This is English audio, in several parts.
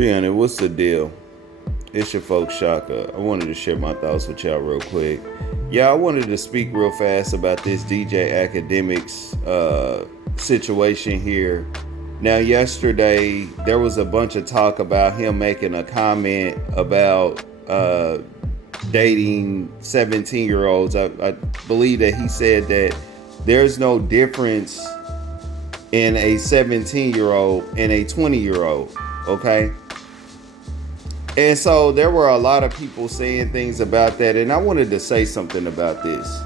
300, what's the deal? It's your folks, Shaka. I wanted to share my thoughts with y'all real quick. Yeah, I wanted to speak real fast about this DJ Academics situation here. Now, yesterday, there was a bunch of talk about him making a comment about dating 17-year-olds. I believe that he said that there's no difference in a 17-year-old and a 20-year-old, okay? And so there were a lot of people saying things about that, and I wanted to say something about this,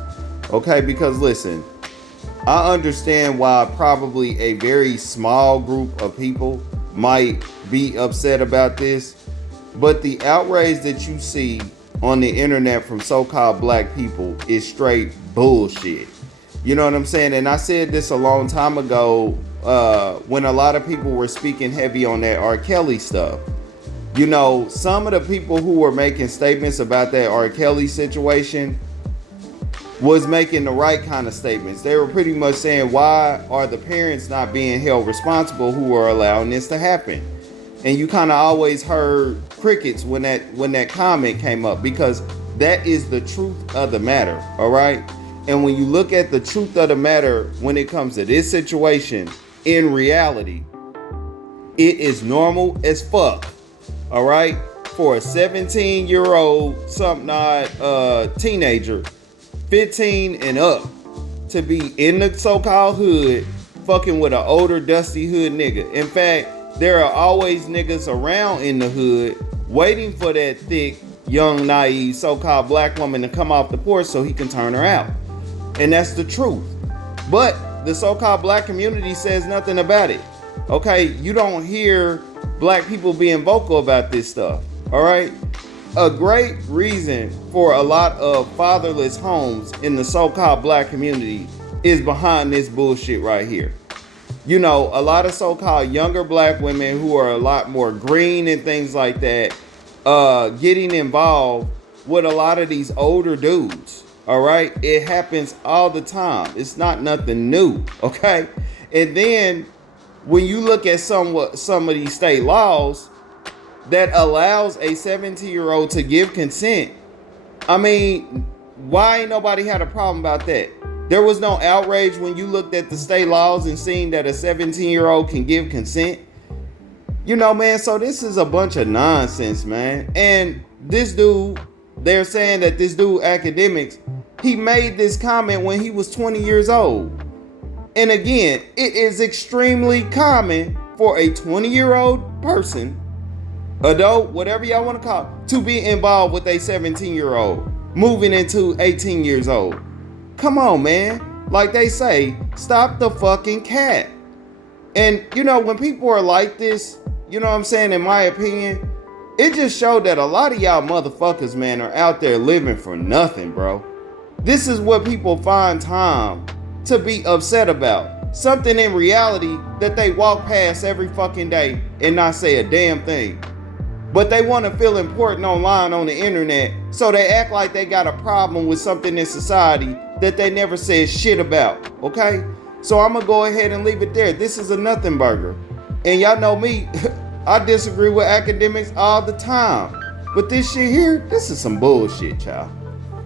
okay? Because listen, I understand why probably a very small group of people might be upset about this, but the outrage that you see on the internet from so-called black people is straight bullshit. You know what I'm saying? And I said this a long time ago when a lot of people were speaking heavy on that R. Kelly stuff. You know, some of the people who were making statements about that R. Kelly situation was making the right kind of statements. They were pretty much saying, why are the parents not being held responsible who are allowing this to happen? And you kind of always heard crickets when that comment came up, because that is the truth of the matter, all right? And when you look at the truth of the matter when it comes to this situation, in reality, it is normal as fuck, all right, for a 17-year-old, something odd, teenager, 15 and up, to be in the so-called hood, fucking with an older, dusty hood nigga. In fact, there are always niggas around in the hood waiting for that thick, young, naive, so-called black woman to come off the porch so he can turn her out. And that's the truth. But the so-called black community says nothing about it. Okay, you don't hear black people being vocal about this stuff, all right? A great reason for a lot of fatherless homes in the so-called black community is behind this bullshit right here. You know, a lot of so-called younger black women who are a lot more green and things like that, getting involved with a lot of these older dudes, all right? It happens all the time. It's not nothing new, okay? And then when you look at some of these state laws that allows a 17-year-old to give consent, I mean, why ain't nobody had a problem about that? There was no outrage when you looked at the state laws and seen that a 17-year-old can give consent. You know, man, so this is a bunch of nonsense, man. And this dude, they're saying that this dude, Academics, he made this comment when he was 20 years old. And again, it is extremely common for a 20-year-old person, adult, whatever y'all want to call it, to be involved with a 17-year-old moving into 18 years old. Come on, man. Like they say, stop the fucking cat. And, you know, when people are like this, you know what I'm saying, in my opinion, it just showed that a lot of y'all motherfuckers, man, are out there living for nothing, bro. This is what people find time to be upset about. Something in reality that they walk past every fucking day and not say a damn thing. But they want to feel important online on the internet, so they act like they got a problem with something in society that they never said shit about, okay? So I'm gonna go ahead and leave it there. This is a nothing burger. And y'all know me, I disagree with Academics all the time. But this shit here, this is some bullshit, y'all.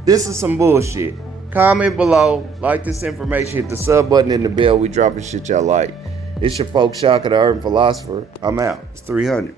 This is some bullshit. Comment below, like this information, hit the sub button and the bell. We dropping shit y'all like. It's your folks, Shaka, the Urban Philosopher. I'm out. It's 300.